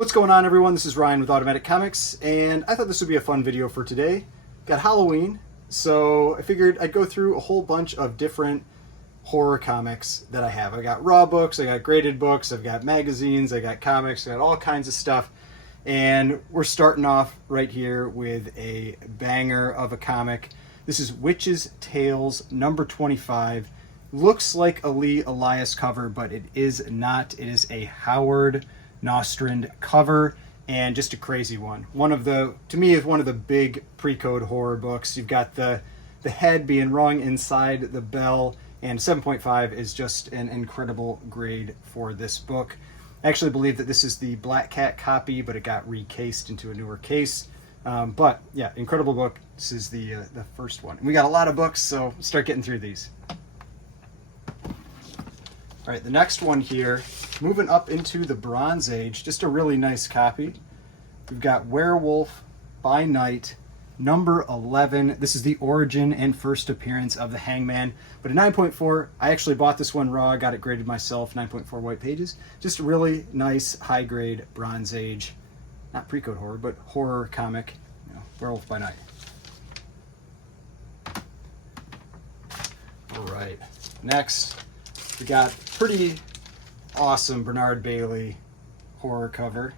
What's going on, everyone? This is Ryan with Automatic Comics, and I thought this would be a fun video for today. Got Halloween, so I figured I'd go through a whole bunch of different horror comics that I have. I got raw books, I got graded books, I've got magazines, I got comics, I got all kinds of stuff. And we're starting off right here with a banger of a comic. This is Witch's Tales number 25. Looks like a Lee Elias cover, but it is not. It is a Howard Nostrand cover, and just a crazy one. To me, is one of the big pre-code horror books. You've got the head being rung inside the bell, and 7.5 is just an incredible grade for this book. I actually believe that this is the Black Cat copy, but it got recased into a newer case. But yeah, incredible book. This is the first one. And we got a lot of books, so let's start getting through these. All right, the next one here, moving up into the Bronze Age, just a really nice copy. We've got Werewolf by Night, number 11. This is the origin and first appearance of the Hangman, but a 9.4. I actually bought this one raw, got it graded myself, 9.4 white pages. Just a really nice, high-grade Bronze Age, not pre-code horror, but horror comic, Werewolf by Night. All right, next, we got pretty awesome Bernard Bailey horror cover.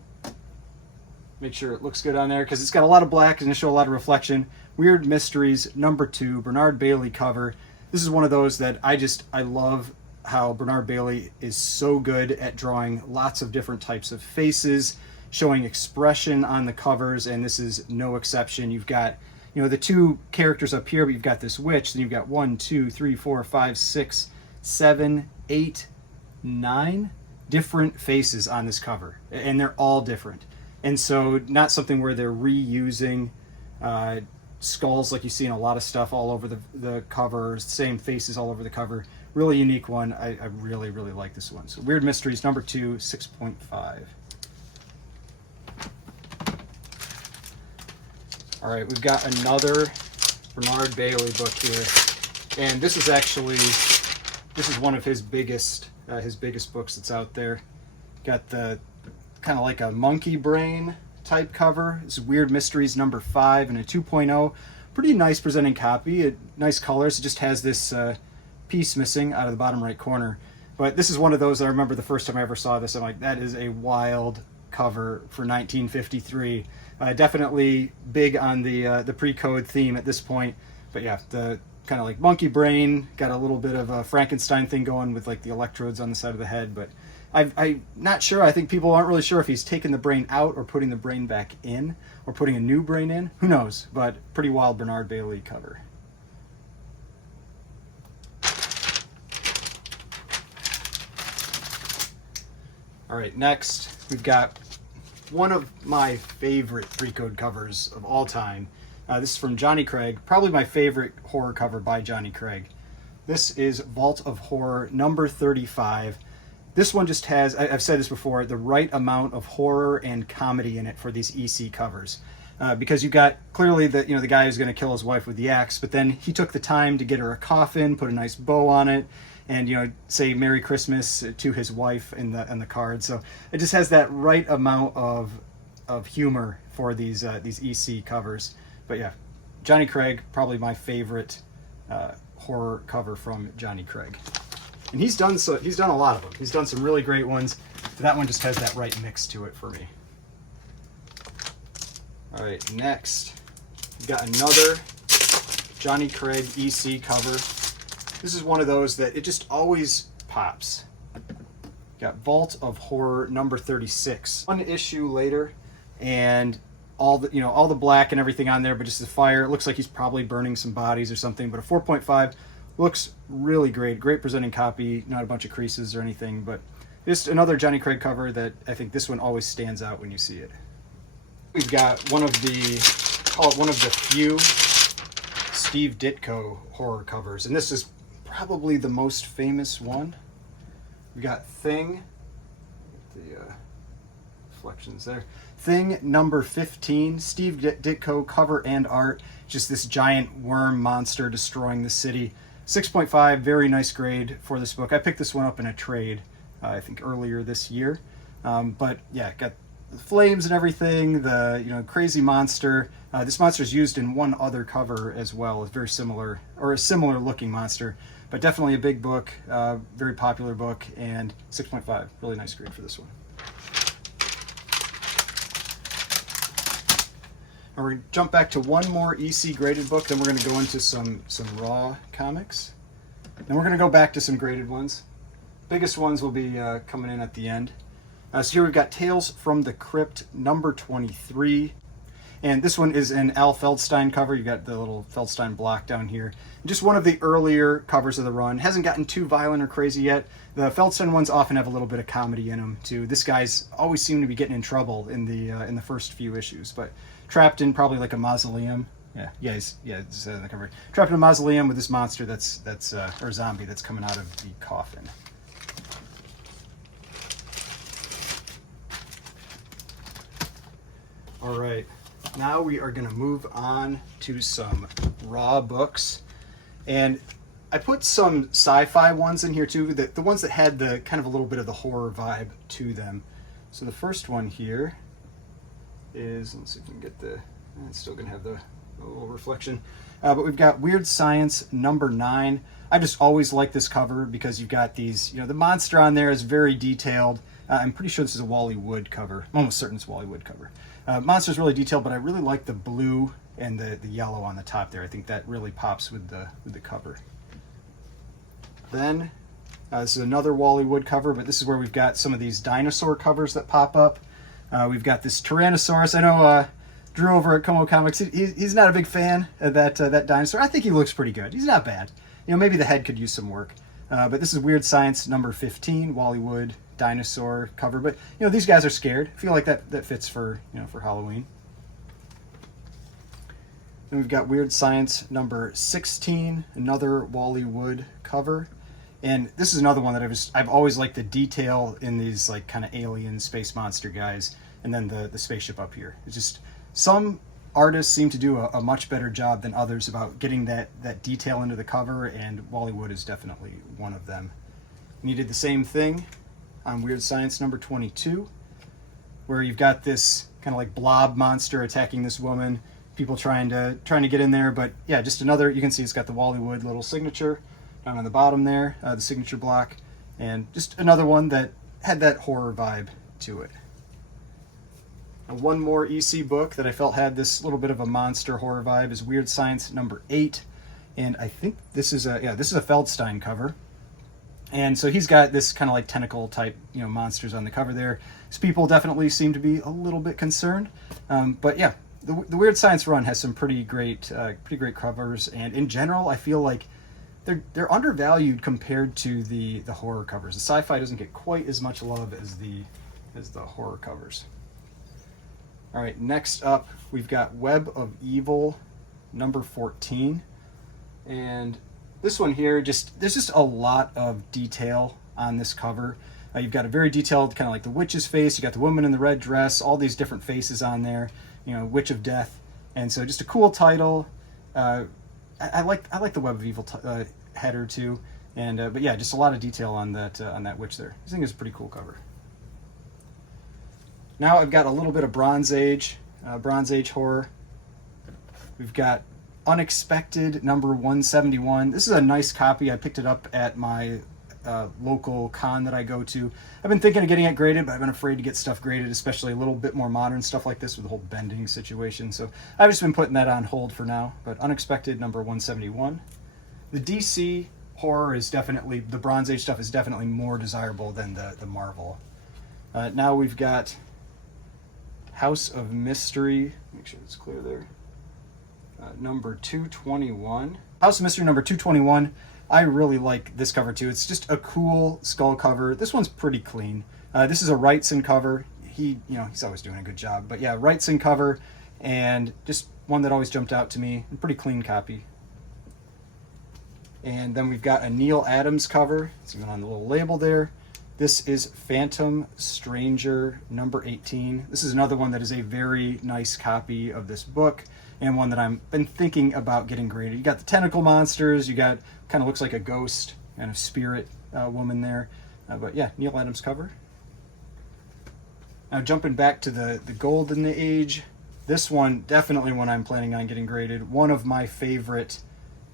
Make sure it looks good on there because it's got a lot of black and it show a lot of reflection. Weird Mysteries number 2, Bernard Bailey cover. This is one of those that I love how Bernard Bailey is so good at drawing lots of different types of faces, showing expression on the covers, and this is no exception. You've got the two characters up here, but you've got this witch, then you've got 1, 2, 3, 4, 5, 6, 7, 8, 9 different faces on this cover, and they're all different. And so not something where they're reusing skulls like you see in a lot of stuff all over the cover, same faces all over the cover. Really unique one. I really, really like this one. So Weird Mysteries number 2, 6.5. All right, we've got another Bernard Bailey book here, and this is one of his biggest books that's out there. Got the kind of like a monkey brain type cover. It's Weird Mysteries number 5 and a 2.0. Pretty nice presenting copy. Nice colors. It just has this piece missing out of the bottom right corner. But this is one of those that I remember the first time I ever saw this. I'm like, that is a wild cover for 1953. Definitely big on the pre-code theme at this point. But yeah, the kind of like monkey brain, got a little bit of a Frankenstein thing going with like the electrodes on the side of the head, but I'm not sure. I think people aren't really sure if he's taking the brain out or putting the brain back in or putting a new brain in. Who knows? But pretty wild Bernard Bailey cover. All right, next we've got one of my favorite pre-code covers of all time. This is from Johnny Craig, probably my favorite horror cover by Johnny Craig. This is Vault of Horror number 35. This one just has, I've said this before, the right amount of horror and comedy in it for these EC covers. Because you've got clearly the guy who's going to kill his wife with the axe, but then he took the time to get her a coffin, put a nice bow on it, and say Merry Christmas to his wife in the card. So it just has that right amount of humor for these EC covers. But yeah, Johnny Craig, probably my favorite horror cover from Johnny Craig. And he's done a lot of them. He's done some really great ones. But that one just has that right mix to it for me. All right, next, we've got another Johnny Craig EC cover. This is one of those that it just always pops. Got Vault of Horror number 36. One issue later, and all the black and everything on there, but just the fire. It looks like he's probably burning some bodies or something, but a 4.5 looks really great. Great presenting copy, not a bunch of creases or anything, but just another Johnny Craig cover that I think this one always stands out when you see it. We've got one of the few Steve Ditko horror covers, and this is probably the most famous one. We got Thing, the reflections there. Thing number 15, Steve Ditko cover and art. Just this giant worm monster destroying the city. 6.5, very nice grade for this book. I picked this one up in a trade, I think earlier this year. But yeah, got flames and everything, the crazy monster. This monster is used in one other cover as well. It's very similar, or a similar looking monster, but definitely a big book, very popular book, and 6.5. Really nice grade for this one. And we're going to jump back to one more EC graded book, then we're going to go into some raw comics. Then we're going to go back to some graded ones. Biggest ones will be coming in at the end. So here we've got Tales from the Crypt, number 23. And this one is an Al Feldstein cover. You got the little Feldstein block down here. Just one of the earlier covers of the run. Hasn't gotten too violent or crazy yet. The Feldstein ones often have a little bit of comedy in them too. This guy's always seemed to be getting in trouble in the first few issues, but trapped in probably like a mausoleum. It's the cover. Trapped in a mausoleum with this monster or zombie that's coming out of the coffin. All right. Now we are going to move on to some raw books, and I put some sci-fi ones in here too, the ones that had the kind of a little bit of the horror vibe to them. So the first one here is, let's see if we can get it's still going to have the little reflection, but we've got Weird Science number 9. I just always like this cover because you've got these, the monster on there is very detailed. I'm pretty sure this is a Wally Wood cover. I'm almost certain it's a Wally Wood cover. Monster's really detailed, but I really like the blue and the yellow on the top there. I think that really pops with the cover. Then this is another Wally Wood cover, but this is where we've got some of these dinosaur covers that pop up. We've got this Tyrannosaurus. I know Drew over at Como Comics, he's not a big fan of that dinosaur. I think he looks pretty good. He's not bad. Maybe the head could use some work. But this is Weird Science number 15, Wally Wood dinosaur cover. But these guys are scared. I feel like that fits for for Halloween. Then we've got Weird Science number 16, another Wally Wood cover. And this is another one that I've always liked the detail in these like kind of alien space monster guys, and then the spaceship up here. It's just some artists seem to do a much better job than others about getting that detail into the cover, and Wally Wood is definitely one of them. And he did the same thing on Weird Science number 22, where you've got this kind of like blob monster attacking this woman, people trying to get in there, but yeah, just another, you can see it's got the Wally Wood little signature down on the bottom there, the signature block, and just another one that had that horror vibe to it. And one more EC book that I felt had this little bit of a monster horror vibe is Weird Science number 8, and I think this is a Feldstein cover. And so he's got this kind of like tentacle type, monsters on the cover there. These people definitely seem to be a little bit concerned. But yeah, the Weird Science run has some pretty great covers. And in general, I feel like they're undervalued compared to the horror covers. The sci-fi doesn't get quite as much love as the horror covers. All right, next up, we've got Web of Evil number 14. And this one here, there's just a lot of detail on this cover. You've got a very detailed, kind of like the witch's face. You got the woman in the red dress, all these different faces on there. Witch of Death, and so just a cool title. I like the Web of Evil header too, and but yeah, just a lot of detail on that witch there. I think it's a pretty cool cover. Now I've got a little bit of Bronze Age horror. We've got Unexpected number 171. This is a nice copy. I picked it up at my local con that I go to. I've been thinking of getting it graded, but I've been afraid to get stuff graded, especially a little bit more modern stuff like this with the whole bending situation. So I've just been putting that on hold for now. But Unexpected number 171. The DC horror is definitely, the Bronze Age stuff is definitely more desirable than the Marvel. Now we've got House of Mystery. Make sure it's clear there. Number 221. House of Mystery number 221. I really like this cover too. It's just a cool skull cover. This one's pretty clean. This is a Wrightson cover. He's always doing a good job. But yeah, Wrightson cover, and just one that always jumped out to me. A pretty clean copy. And then we've got a Neil Adams cover. It's even on the little label there. This is Phantom Stranger number 18. This is another one that is a very nice copy of this book, and one that I've been thinking about getting graded. You got the tentacle monsters, you got kind of looks like a ghost and a spirit woman there. But yeah, Neil Adams cover. Now jumping back to the Golden Age, this one, definitely one I'm planning on getting graded. One of my favorite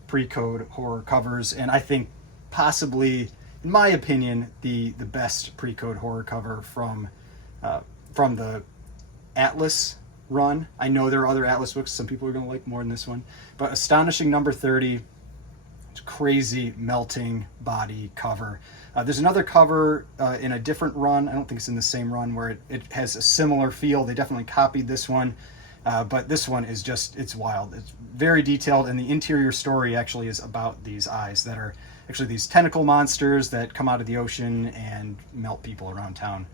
pre-code horror covers, and I think possibly, in my opinion, the best pre-code horror cover from the Atlas run. I know there are other Atlas books some people are going to like more than this one, but Astonishing number 30, crazy melting body cover. There's another cover in a different run. I don't think it's in the same run, where it has a similar feel. They definitely copied this one, but this one is just, it's wild. It's very detailed, and the interior story actually is about these eyes that are actually these tentacle monsters that come out of the ocean and melt people around town.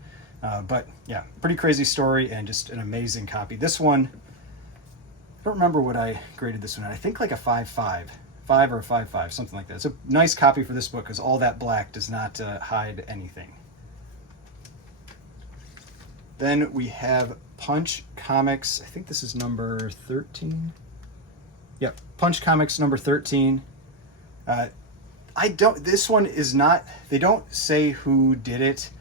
But yeah, pretty crazy story and just an amazing copy. This one, I don't remember what I graded this one at. I think like a 5.5. 5 or a 5.5, something like that. It's a nice copy for this book because all that black does not hide anything. Then we have Punch Comics. I think this is number 13. Yep, Punch Comics number 13. This one is not, they don't say who did it.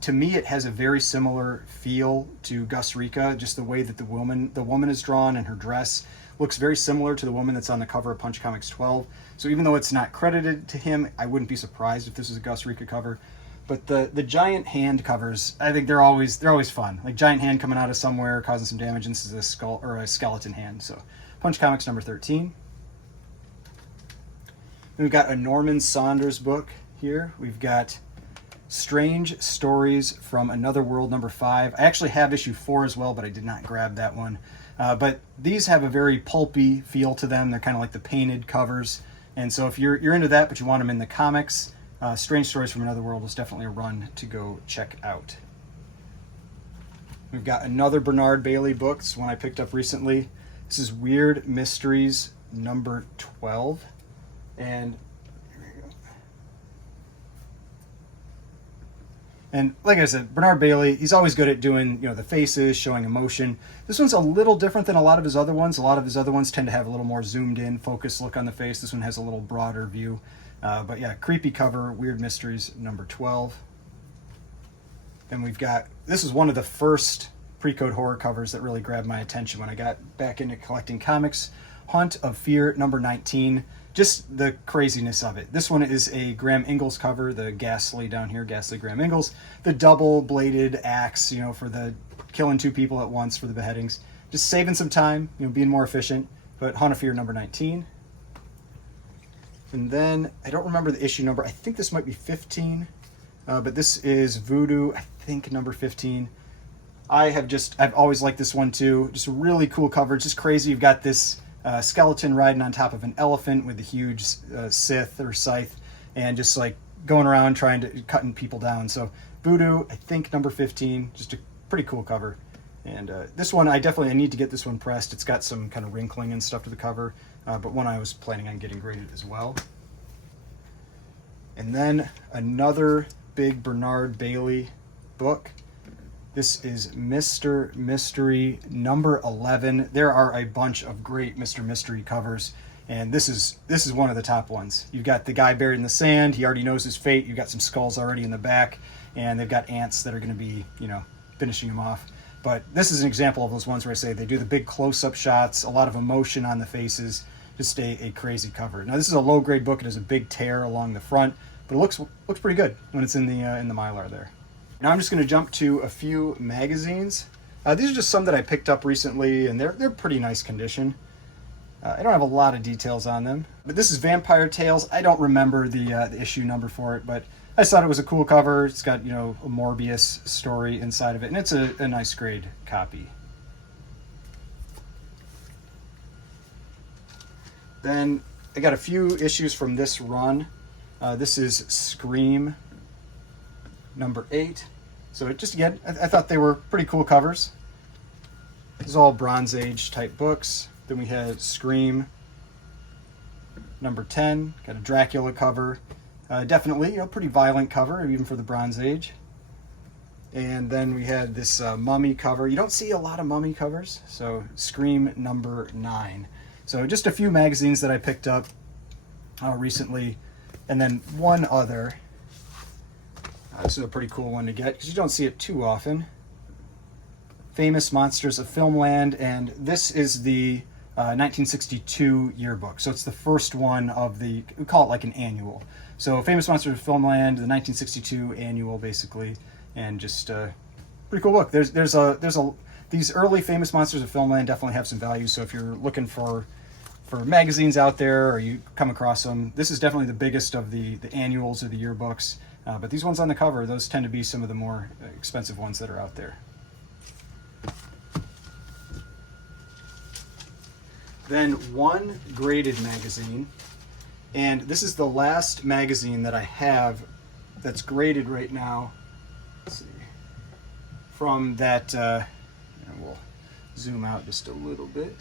To me, it has a very similar feel to Gus Rica, just the way that the woman is drawn, and her dress looks very similar to the woman that's on the cover of Punch Comics 12. So even though it's not credited to him, I wouldn't be surprised if this is a Gus Rica cover. But the giant hand covers, I think they're always fun. Like giant hand coming out of somewhere, causing some damage, and this is a skull or a skeleton hand. So Punch Comics number 13. Then we've got a Norman Saunders book here. We've got Strange Stories from Another World number 5. I actually have issue 4 as well, but I did not grab that one. But these have a very pulpy feel to them. They're kind of like the painted covers. And so if you're into that, but you want them in the comics, Strange Stories from Another World is definitely a run to go check out. We've got another Bernard Bailey book. This is one I picked up recently. This is Weird Mysteries number 12. And And like I said, Bernard Bailey, he's always good at doing, the faces, showing emotion. This one's a little different than a lot of his other ones. A lot of his other ones tend to have a little more zoomed in, focused look on the face. This one has a little broader view. But yeah, creepy cover, Weird Mysteries, number 12. Then we've got, this is one of the first pre-code horror covers that really grabbed my attention when I got back into collecting comics. Haunt of Fear, number 19. Just the craziness of it. This one is a Graham Ingalls cover, the ghastly down here, ghastly Graham Ingalls. The double-bladed axe, for the killing two people at once for the beheadings. Just saving some time, being more efficient. But Haunt of Fear, number 19. And then, I don't remember the issue number. I think this might be 15. But this is Voodoo, I think number 15. I've always liked this one too. Just a really cool cover. It's just crazy. You've got this skeleton riding on top of an elephant with a huge scythe or scythe, and just like going around cutting people down. So Voodoo, I think number 15, just a pretty cool cover. And this one, I need to get this one pressed. It's got some kind of wrinkling and stuff to the cover, but one I was planning on getting graded as well. And then another big Bernard Bailey book. This is Mr. Mystery number 11. There are a bunch of great Mr. Mystery covers, and this is one of the top ones. You've got the guy buried in the sand. He already knows his fate. You've got some skulls already in the back, and they've got ants that are going to be, finishing him off. But this is an example of those ones where I say they do the big close-up shots, a lot of emotion on the faces, just a crazy cover. Now, this is a low-grade book. It has a big tear along the front, but it looks pretty good when it's in the Mylar there. Now I'm just going to jump to a few magazines. These are just some that I picked up recently, and they're pretty nice condition. I don't have a lot of details on them, but this is Vampire Tales. I don't remember the issue number for it, but I just thought it was a cool cover. It's got a Morbius story inside of it, and it's a nice grade copy. Then I got a few issues from this run. This is Scream number 8. So just again, I thought they were pretty cool covers. This is all Bronze Age type books. Then we had Scream number 10, got a Dracula cover. Definitely, pretty violent cover, even for the Bronze Age. And then we had this Mummy cover. You don't see a lot of Mummy covers, so Scream number 9. So just a few magazines that I picked up recently, and then one other. This is a pretty cool one to get because you don't see it too often. Famous Monsters of Filmland, and this is the 1962 yearbook. So it's the first one of the, we call it like an annual. So Famous Monsters of Filmland, the 1962 annual, basically, and just pretty cool book. These early Famous Monsters of Filmland definitely have some value. So if you're looking for magazines out there, or you come across them, this is definitely the biggest of the annuals or the yearbooks. But these ones on the cover, those tend to be some of the more expensive ones that are out there. Then one graded magazine, and this is the last magazine that I have that's graded right now. Let's see, from that, we'll zoom out just a little bit.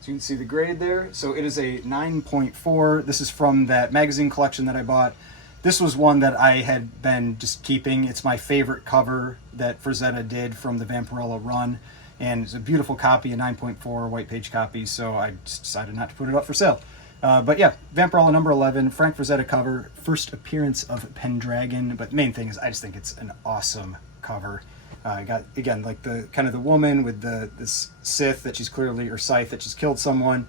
So you can see the grade there. So it is a 9.4. This is from that magazine collection that I bought. This was one that I had been just keeping. It's my favorite cover that Frazetta did from the Vampirella run. And it's a beautiful copy, a 9.4 white page copy, so I just decided not to put it up for sale. But yeah, Vampirella number 11, Frank Frazetta cover, first appearance of Pendragon. But the main thing is I just think it's an awesome cover. I got, again, like the kind of the woman with this Sith that she's clearly, or Scythe that she's killed someone.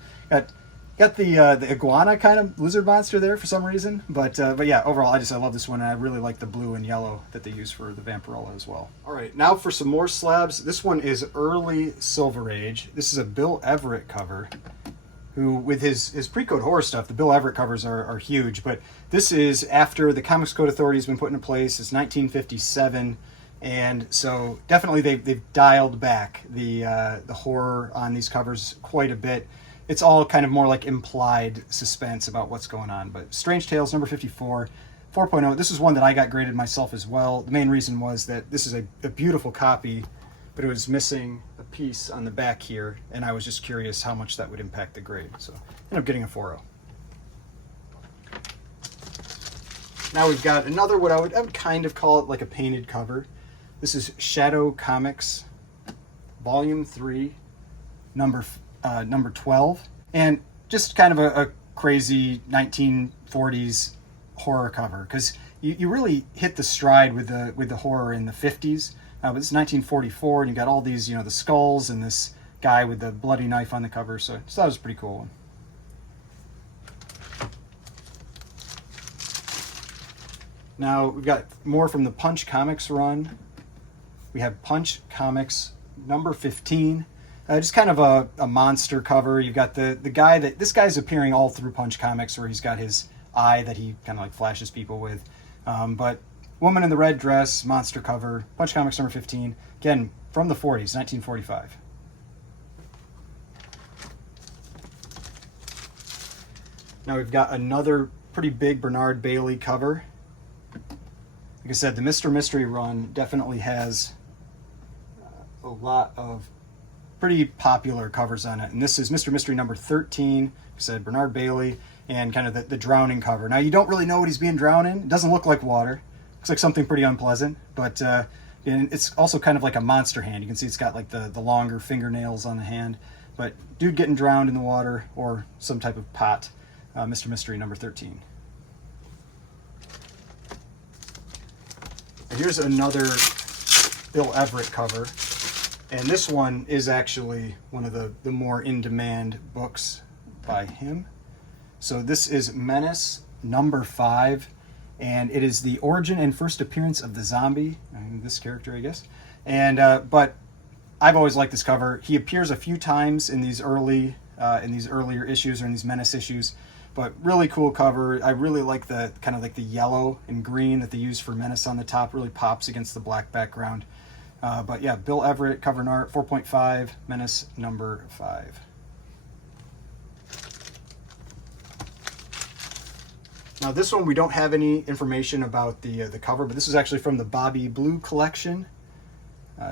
Got the iguana kind of lizard monster there for some reason. But yeah, overall, I love this one, and I really like the blue and yellow that they use for the Vampirella as well. All right, now for some more slabs. This one is early Silver Age. This is a Bill Everett cover, who, with his pre-code horror stuff, the Bill Everett covers are huge. But this is after the Comics Code Authority has been put into place. It's 1957. And so definitely they've dialed back the horror on these covers quite a bit. It's all kind of more like implied suspense about what's going on. But Strange Tales number 54, 4.0. This is one that I got graded myself as well. The main reason was that this is a beautiful copy, but it was missing a piece on the back here, and I was just curious how much that would impact the grade. So I ended up getting a 4.0. Now we've got another, what I would kind of call it like a painted cover. This is Shadow Comics, Volume 3, number 12, and just kind of a crazy 1940s horror cover, because you really hit the stride with the horror in the 50s. But it's 1944, and you got all these, the skulls and this guy with the bloody knife on the cover. So I just thought it was a pretty cool one. Now we've got more from the Punch Comics run. We have Punch Comics number 15. Just kind of a monster cover. You've got the guy this guy's appearing all through Punch Comics, where he's got his eye that he kind of like flashes people with. But woman in the red dress, monster cover, Punch Comics number 15. Again, from the 40s, 1945. Now we've got another pretty big Bernard Bailey cover. Like I said, the Mr. Mystery run definitely has a lot of pretty popular covers on it. And this is Mr. Mystery number 13. Like I said, Bernard Bailey, and kind of the drowning cover. Now, you don't really know what he's being drowned in. It doesn't look like water. It looks like something pretty unpleasant. But and it's also kind of like a monster hand. You can see it's got like the longer fingernails on the hand. But dude getting drowned in the water, or some type of pot. Mr. Mystery number 13. And here's another Bill Everett cover. And this one is actually one of the more in-demand books by him. So this is Menace number 5, and it is the origin and first appearance of the zombie, this character, I guess. And but I've always liked this cover. He appears a few times in these earlier issues, or in these Menace issues. But really cool cover. I really like the kind of like the yellow and green that they use for Menace on the top. Really pops against the black background. But yeah, Bill Everett, cover and art, 4.5, Menace number 5. Now this one, we don't have any information about the cover, but this is actually from the Bobby Blue collection.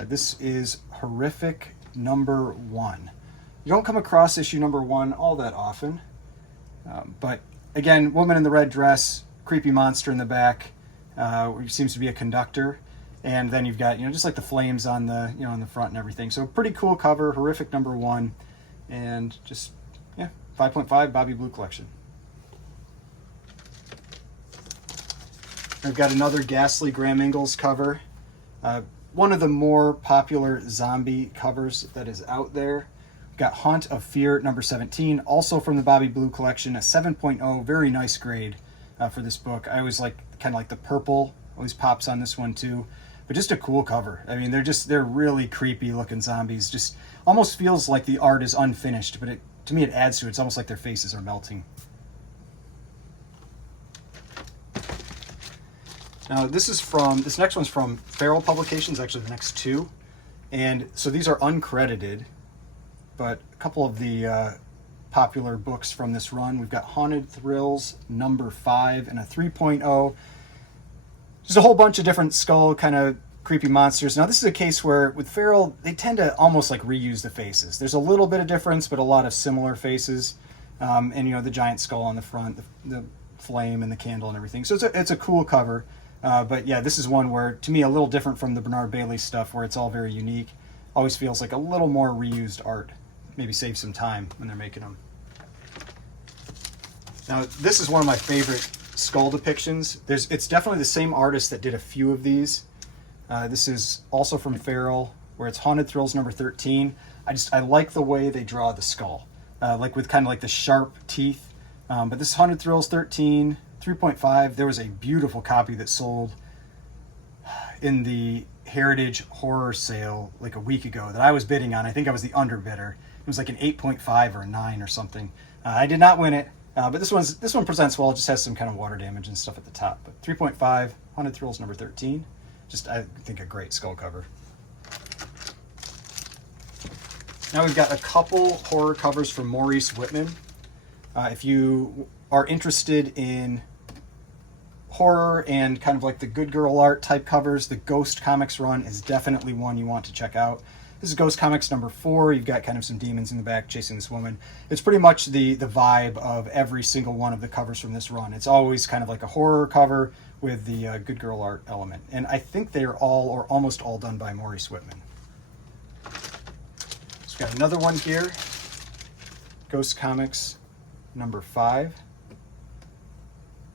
This is Horrific number 1. You don't come across issue number 1 all that often. But again, woman in the red dress, creepy monster in the back, seems to be a conductor. And then you've got, just like the flames on the, on the front and everything. So pretty cool cover, Horrific number 1, and just, 5.5 Bobby Blue collection. I've got another Ghastly Graham Ingalls cover. one of the more popular zombie covers that is out there. We've got Haunt of Fear number 17, also from the Bobby Blue collection, a 7.0, very nice grade for this book. I always like kind of like the purple, always pops on this one too. But just a cool cover. I mean, they're really creepy looking zombies. Just almost feels like the art is unfinished, but to me it adds to it. It's almost like their faces are melting. Now this next one's from Feral Publications, actually the next two. And so these are uncredited, but a couple of the popular books from this run. We've got Haunted Thrills number 5 and a 3.0. Just a whole bunch of different skull kind of creepy monsters. Now this is a case where with Feral, they tend to almost like reuse the faces. There's a little bit of difference, but a lot of similar faces. And you know, the giant skull on the front, the flame and the candle and everything. So it's a cool cover. But yeah, this is one where, to me, a little different from the Bernard Bailey stuff where it's all very unique. Always feels like a little more reused art. Maybe save some time when they're making them. Now, this is one of my favorite skull depictions. It's definitely the same artist that did a few of these. This is also from Feral, where it's Haunted Thrills number 13. I like the way they draw the skull, like with kind of like the sharp teeth. But this is Haunted Thrills 13. 3.5. There was a beautiful copy that sold in the Heritage Horror Sale like a week ago that I was bidding on. I think I was the underbidder. It was like an 8.5 or a 9 or something. I did not win it, but this one presents well. It just has some kind of water damage and stuff at the top. But 3.5, Haunted Thrills number 13. Just, I think, a great skull cover. Now we've got a couple horror covers from Maurice Whitman. If you are interested in horror and kind of like the good girl art type covers, the Ghost Comics run is definitely one you want to check out. This is Ghost Comics number 4. You've got kind of some demons in the back chasing this woman. It's pretty much the vibe of every single one of the covers from this run. It's always kind of like a horror cover with the good girl art element. And I think they are all or almost all done by Maurice Whitman. So we've got another one here. Ghost Comics number 5.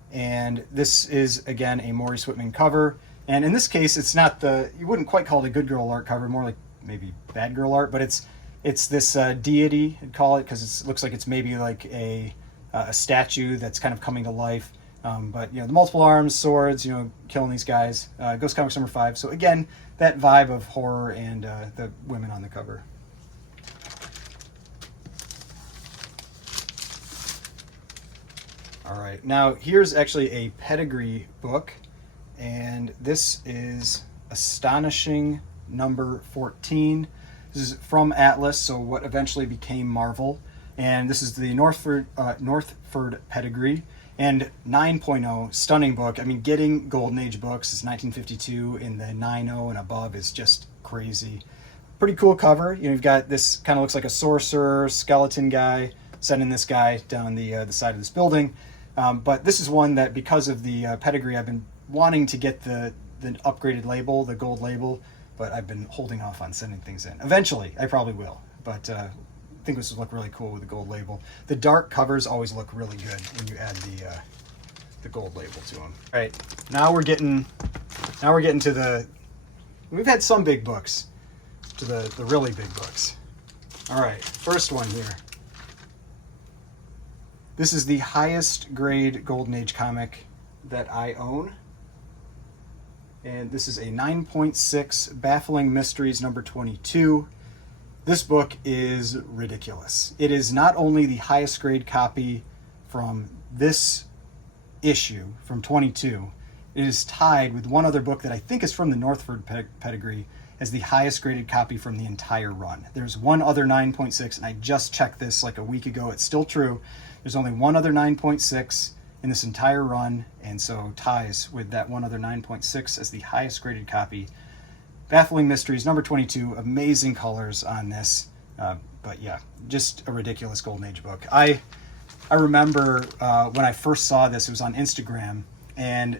And this is, again, a Maurice Whitman cover. And in this case, it's not you wouldn't quite call it a good girl art cover, more like maybe bad girl art, but it's this deity, I'd call it, because it looks like it's maybe like a statue that's kind of coming to life. But, you know, the multiple arms, swords, you know, killing these guys. Ghost Comics number 5. So, again, that vibe of horror and the women on the cover. All right, now here's actually a pedigree book, and this is Astonishing number 14. This is from Atlas, so what eventually became Marvel, and this is the Northford pedigree, and 9.0, stunning book. I mean, getting Golden Age books is 1952 in the 9.0 and above is just crazy. Pretty cool cover. You know, you've got this kind of looks like a sorcerer, skeleton guy, sending this guy down the side of this building. But this is one that, because of the pedigree, I've been wanting to get the upgraded label, the gold label, but I've been holding off on sending things in. Eventually, I probably will, but I think this would look really cool with the gold label. The dark covers always look really good when you add the gold label to them. All right, now we're getting to we've had some big books, to the really big books. All right, first one here. This is the highest grade Golden Age comic that I own. And this is a 9.6 Baffling Mysteries number 22. This book is ridiculous. It is not only the highest grade copy from this issue, from 22, it is tied with one other book that I think is from the Northford pedigree as the highest graded copy from the entire run. There's one other 9.6, and I just checked this like a week ago. It's still true. There's only one other 9.6 in this entire run, and so ties with that one other 9.6 as the highest graded copy. Baffling Mysteries, number 22, amazing colors on this. But yeah, just a ridiculous Golden Age book. I remember when I first saw this, it was on Instagram, and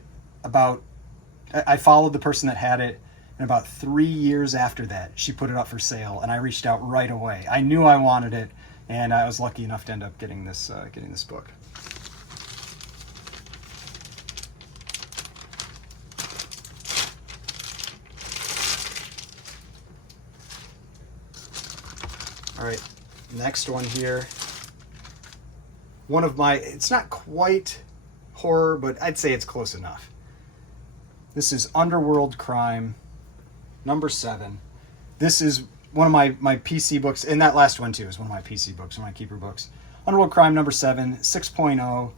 I followed the person that had it, and about 3 years after that, she put it up for sale, and I reached out right away. I knew I wanted it, and I was lucky enough to end up getting this book. All right, next one here. One of my, it's not quite horror, but I'd say it's close enough. This is Underworld Crime, number 7. This is one of my PC books, and that last one too is one of my PC books, one of my keeper books. Underworld Crime, number 7, 6.0.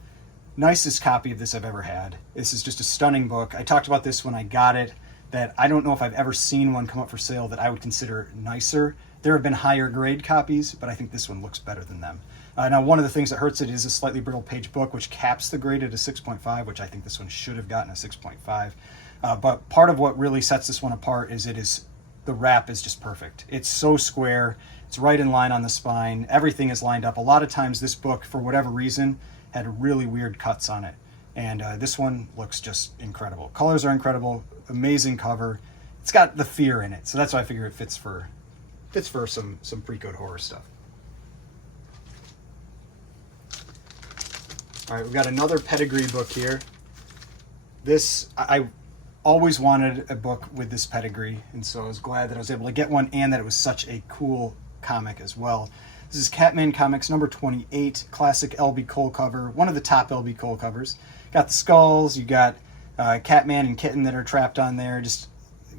Nicest copy of this I've ever had. This is just a stunning book. I talked about this when I got it, that I don't know if I've ever seen one come up for sale that I would consider nicer. There have been higher grade copies, but I think this one looks better than them. Now, one of the things that hurts it is a slightly brittle page book, which caps the grade at a 6.5, which I think this one should have gotten a 6.5. But part of what really sets this one apart is the wrap is just perfect. It's so square. It's right in line on the spine. Everything is lined up. A lot of times this book, for whatever reason, had really weird cuts on it. And this one looks just incredible. Colors are incredible. Amazing cover. It's got the fear in it. So that's why I figure it fits for some pre-code horror stuff. All right, we've got another pedigree book here. This, I always wanted a book with this pedigree, and so I was glad that I was able to get one and that it was such a cool comic as well. This is Catman Comics number 28, classic L.B. Cole cover, one of the top L.B. Cole covers. Got the skulls, you got Catman and Kitten that are trapped on there, just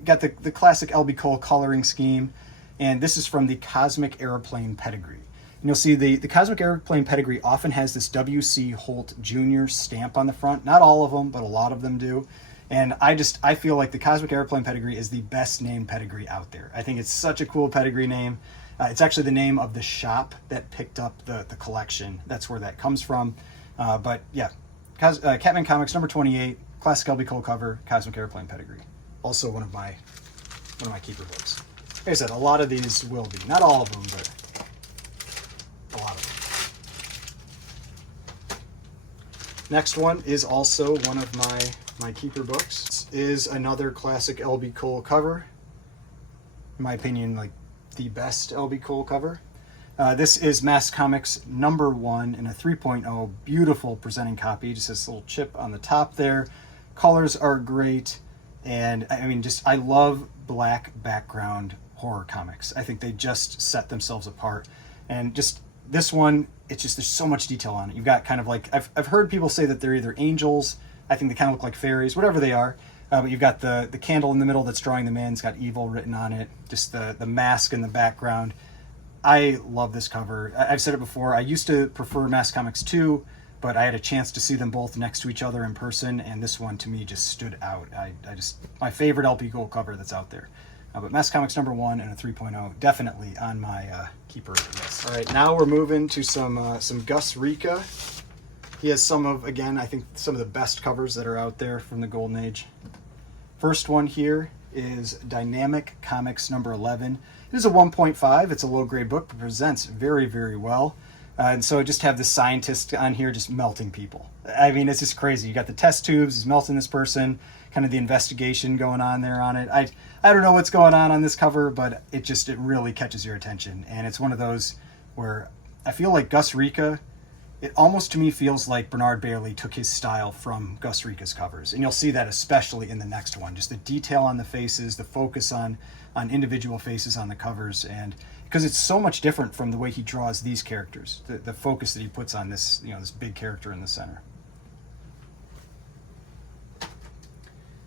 got the classic L.B. Cole coloring scheme, and this is from the Cosmic Airplane pedigree. And you'll see the Cosmic Airplane pedigree often has this W.C. Holt Jr. stamp on the front. Not all of them, but a lot of them do. And I feel like the Cosmic Airplane pedigree is the best named pedigree out there. I think it's such a cool pedigree name. It's actually the name of the shop that picked up the collection. That's where that comes from. But yeah, Catman Comics number 28, classic L.B. Cole cover, Cosmic Airplane pedigree. Also one of my keeper books. Like I said, a lot of these will be. Not all of them, but a lot of them. Next one is also one of my keeper books. This is another classic L.B. Cole cover. In my opinion, like the best L.B. Cole cover. This is Mass Comics number 1 in a 3.0. Beautiful presenting copy. Just this little chip on the top there. Colors are great. And I mean, I love black background horror comics. I think they just set themselves apart. And just this one, it's just, there's so much detail on it. You've got kind of like, I've heard people say that they're either angels. I think they kind of look like fairies, whatever they are. But you've got the candle in the middle that's drawing them in. It's got evil written on it. Just the mask in the background. I love this cover. I've said it before. I used to prefer Mass Comics 2, but I had a chance to see them both next to each other in person, and this one to me just stood out. My favorite LP Gold cover that's out there. But Mass Comics number 1 and a 3.0, definitely on my keeper list. All right, now we're moving to some Gus Rica. He has I think some of the best covers that are out there from the Golden Age. First one here is Dynamic Comics number 11. It is a 1.5. It's a low-grade book, but presents very, very well. And so I just have the scientist on here just melting people. I mean, it's just crazy. You got the test tubes, he's melting this person, kind of the investigation going on there on it. I don't know what's going on this cover, but it really catches your attention. And it's one of those where I feel like Gus Rica, it almost to me feels like Bernard Bailey took his style from Gus Rica's covers. And you'll see that especially in the next one. Just the detail on the faces, the focus on individual faces on the covers. And because it's so much different from the way he draws these characters, the focus that he puts on this, this big character in the center.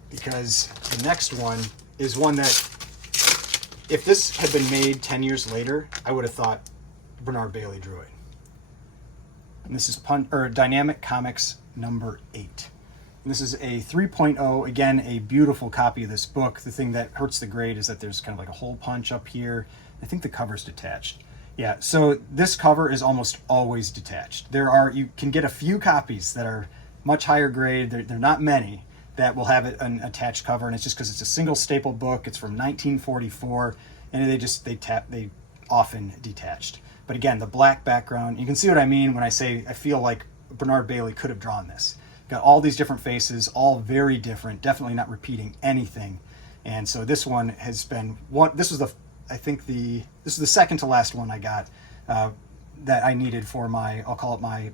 Because the next one is one that, if this had been made 10 years later, I would have thought Bernard Bailey drew it. And this is Dynamic Comics number 8. And this is a 3.0, again, a beautiful copy of this book. The thing that hurts the grade is that there's kind of like a hole punch up here. I think the cover's detached. Yeah, so this cover is almost always detached. You can get a few copies that are much higher grade. They're not many that will have an attached cover, and it's just because it's a single staple book. It's from 1944, and they often detached. But again, the black background, you can see what I mean when I say I feel like Bernard Bailey could have drawn this. Got all these different faces, all very different, definitely not repeating anything. And so this one has been this was the second to last one I got that I needed for I'll call it my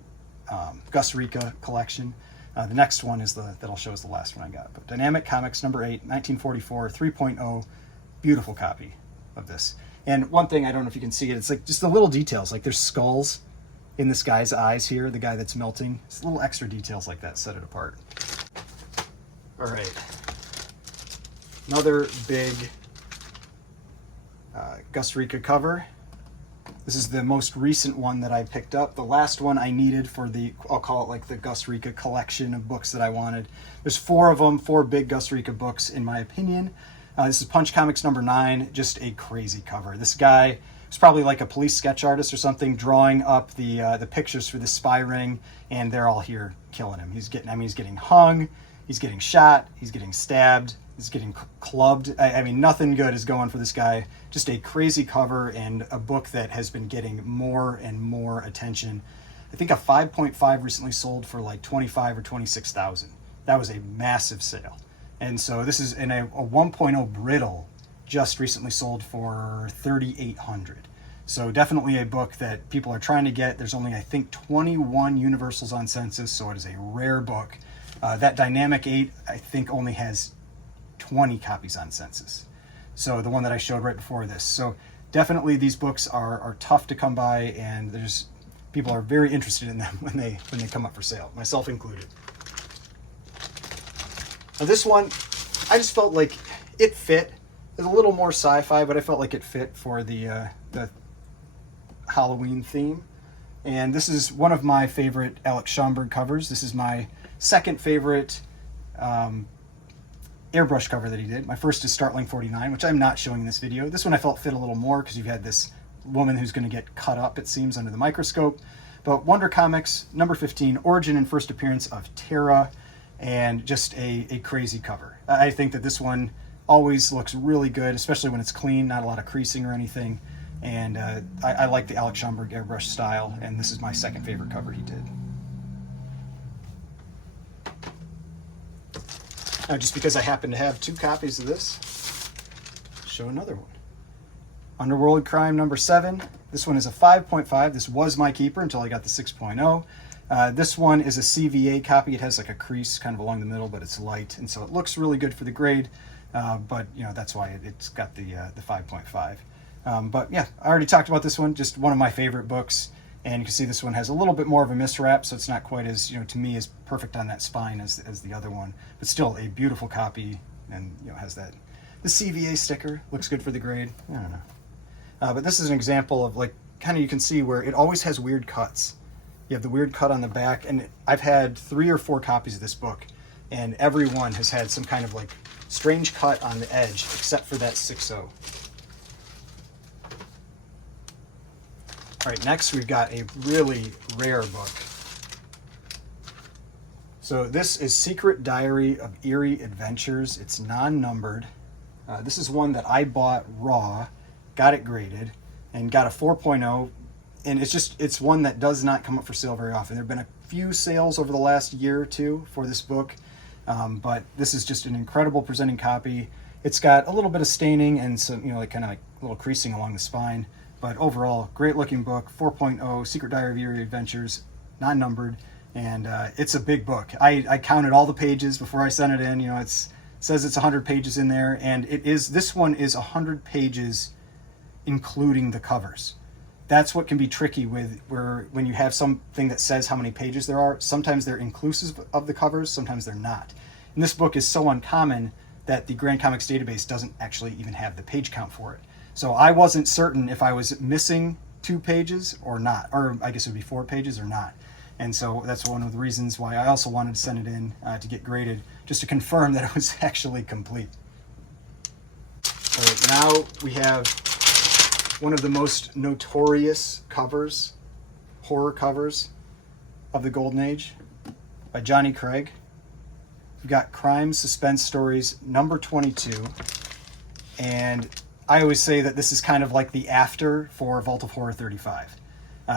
Gus Rica collection. The next one is that I'll show is the last one I got. But Dynamic Comics number 8, 1944, 3.0, beautiful copy of this. And one thing, I don't know if you can see it, it's like just the little details, like there's skulls in this guy's eyes here, the guy that's melting. It's little extra details like that set it apart. All right, another big Gus Rica cover. This is the most recent one that I picked up. The last one I needed for the, I'll call it like the Gus Rica collection of books that I wanted. There's 4 of them, 4 big Gus Rica books in my opinion. This is Punch Comics number 9, just a crazy cover. This guy was probably like a police sketch artist or something, drawing up the pictures for the spy ring, and they're all here killing him. He's getting hung, he's getting shot, he's getting stabbed, he's getting clubbed. I mean, nothing good is going for this guy. Just a crazy cover and a book that has been getting more and more attention. I think a 5.5 recently sold for like 25 or 26,000. That was a massive sale. And so this is in a 1.0 Brittle, just recently sold for 3,800. So definitely a book that people are trying to get. There's only, I think, 21 universals on census, so it is a rare book. That Dynamic 8, I think, only has 20 copies on census. So the one that I showed right before this. So definitely these books are tough to come by, and people are very interested in them when they come up for sale, myself included. Now this one, I just felt like it fit. It's a little more sci-fi, but I felt like it fit for the Halloween theme. And this is one of my favorite Alex Schomburg covers. This is my second favorite airbrush cover that he did. My first is Startling 49, which I'm not showing in this video. This one I felt fit a little more because you've had this woman who's going to get cut up, it seems, under the microscope. But Wonder Comics, number 15, origin and first appearance of Terra, and just a crazy cover. I think that this one always looks really good, especially when it's clean, not a lot of creasing or anything. And I like the Alex Schomburg airbrush style, and this is my second favorite cover he did. Now, just because I happen to have 2 copies of this, I'll show another one. Underworld Crime number 7. This one is a 5.5. This was my keeper until I got the 6.0. This one is a CVA copy. It has like a crease kind of along the middle, but it's light, and so it looks really good for the grade. But you know, that's why it's got the 5.5. But yeah, I already talked about this one. Just one of my favorite books, and you can see this one has a little bit more of a miswrap, so it's not quite as, to me, as perfect on that spine as the other one. But still a beautiful copy, and has the CVA sticker. Looks good for the grade. I don't know. But this is an example of you can see where it always has weird cuts. You have the weird cut on the back, and I've had 3 or 4 copies of this book, and every one has had some kind of strange cut on the edge, except for that 6.0. All right, next we've got a really rare book. So this is Secret Diary of Eerie Adventures. It's non-numbered. This is one that I bought raw, got it graded, and got a 4.0. And it's one that does not come up for sale very often. There have been a few sales over the last year or 2 for this book, but this is just an incredible presenting copy. It's got a little bit of staining and some, kind of little creasing along the spine, but overall, great looking book. 4.0, Secret Diary of Eerie Adventures, non-numbered, and it's a big book. I counted all the pages before I sent it in. It says it's 100 pages in there, and this one is 100 pages, including the covers. That's what can be tricky when you have something that says how many pages there are. Sometimes they're inclusive of the covers, sometimes they're not. And this book is so uncommon that the Grand Comics database doesn't actually even have the page count for it. So I wasn't certain if I was missing 2 pages or not, or I guess it would be 4 pages or not. And so that's one of the reasons why I also wanted to send it in to get graded, just to confirm that it was actually complete. All right, now we have one of the most notorious covers, horror covers of the Golden Age, by Johnny Craig. We've got Crime Suspense Stories number 22, and I always say that this is kind of like the after for Vault of Horror 35.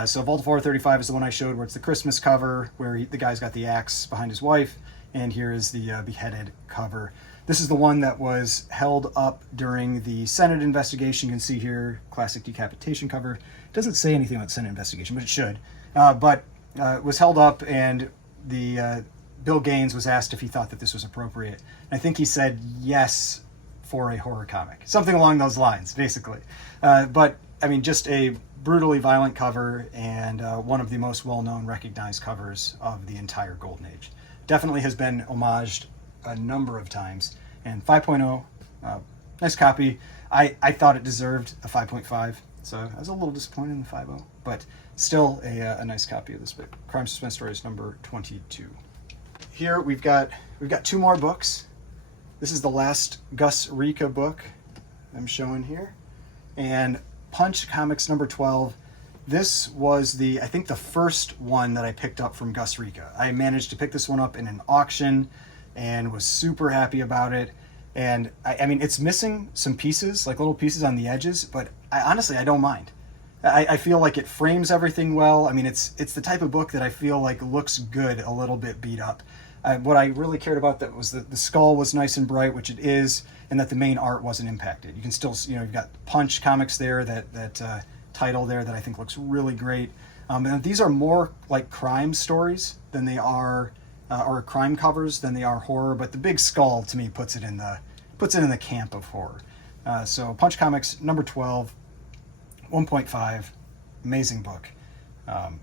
So Vault of Horror 35 is the one I showed where it's the Christmas cover, where the guy's got the axe behind his wife, and here is the beheaded cover. This is the one that was held up during the Senate investigation. You can see here, classic decapitation cover. It doesn't say anything about the Senate investigation, but it should. It was held up, and Bill Gaines was asked if he thought that this was appropriate. And I think he said yes for a horror comic. Something along those lines, basically. But, I mean, just a brutally violent cover and one of the most well-known, recognized covers of the entire Golden Age. Definitely has been homaged a number of times. And 5.0, nice copy. I thought it deserved a 5.5, so I was a little disappointed in the 5.0, but still a nice copy of this book. Crime Suspense Stories number 22. Here we've got 2 more books. This is the last Gus Rica book I'm showing here, and Punch Comics number 12. This was I think the first one that I picked up from Gus Rica. I managed to pick this one up in an auction and was super happy about it. And I mean, it's missing some pieces, like little pieces on the edges, but honestly, I don't mind. I feel like it frames everything well. I mean, it's the type of book that I feel like looks good, a little bit beat up. What I really cared about that was that the skull was nice and bright, which it is, and that the main art wasn't impacted. You can still, you've got Punch Comics there, that title there that I think looks really great. And these are more like crime stories than they are, or crime covers than they are horror. But the big skull to me puts it in the camp of horror. So Punch Comics number 12, 1.5, amazing book.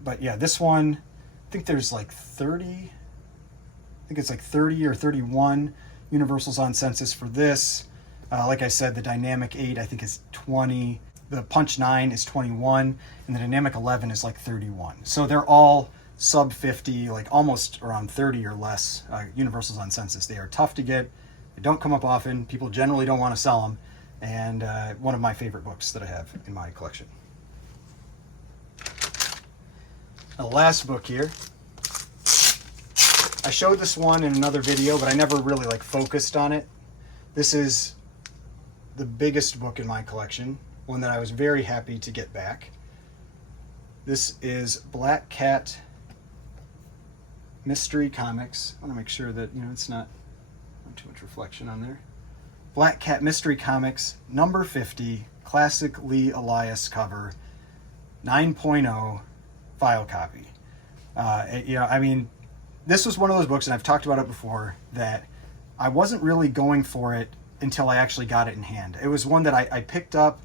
But yeah, this one, I think there's like 30. I think it's like 30 or 31 Universals on census for this. Like I said, the Dynamic 8 I think is 20. The Punch 9 is 21, and the Dynamic 11 is like 31. So they're all sub 50, like almost around 30 or less Universals on census. They are tough to get. They don't come up often. People generally don't want to sell them. And one of my favorite books that I have in my collection. The last book here. I showed this one in another video, but I never really focused on it. This is the biggest book in my collection, one that I was very happy to get back. This is Black Cat Mystery Comics. I want to make sure that it's not too much reflection on there. Black Cat Mystery Comics number 50, classic Lee Elias cover, 9.0 file copy. I mean, this was one of those books, and I've talked about it before, that I wasn't really going for it until I actually got it in hand. It was one that I picked up,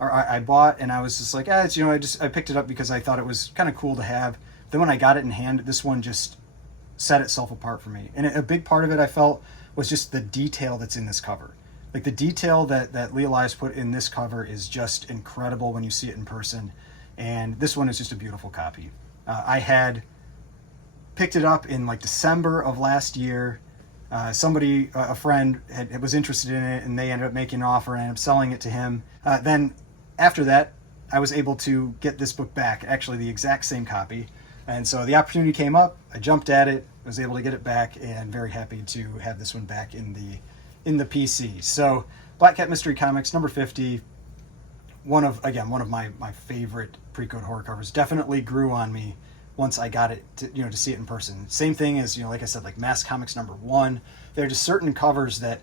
or I bought, and I was just like, I picked it up because I thought it was kind of cool to have. Then when I got it in hand, this one just set itself apart for me. And a big part of it, I felt, was just the detail that's in this cover. Like, the detail that Lee Elias put in this cover is just incredible when you see it in person. And this one is just a beautiful copy. I had picked it up in December of last year. Somebody, a friend, was interested in it, and they ended up making an offer, and I ended up selling it to him. Then after that, I was able to get this book back, actually the exact same copy. And so the opportunity came up, I jumped at it, was able to get it back, and very happy to have this one back in the PC. So Black Cat Mystery Comics number 50, one of my favorite pre-code horror covers. Definitely grew on me once I got it to see it in person. Same thing as, like I said, like Mass Comics number 1. There are just certain covers that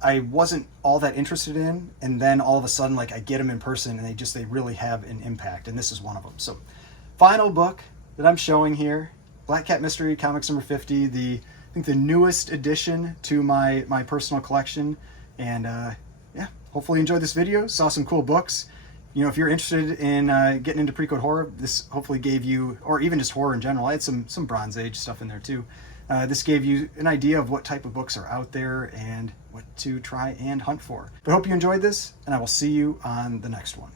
I wasn't all that interested in, and then all of a sudden, I get them in person, and they really have an impact, and this is one of them. So, final book that I'm showing here, Black Cat Mystery Comics number 50, I think the newest addition to my personal collection, and hopefully you enjoyed this video, saw some cool books. If you're interested in getting into pre-code horror, this hopefully gave you, or even just horror in general, I had some Bronze Age stuff in there too. This gave you an idea of what type of books are out there and what to try and hunt for. But I hope you enjoyed this, and I will see you on the next one.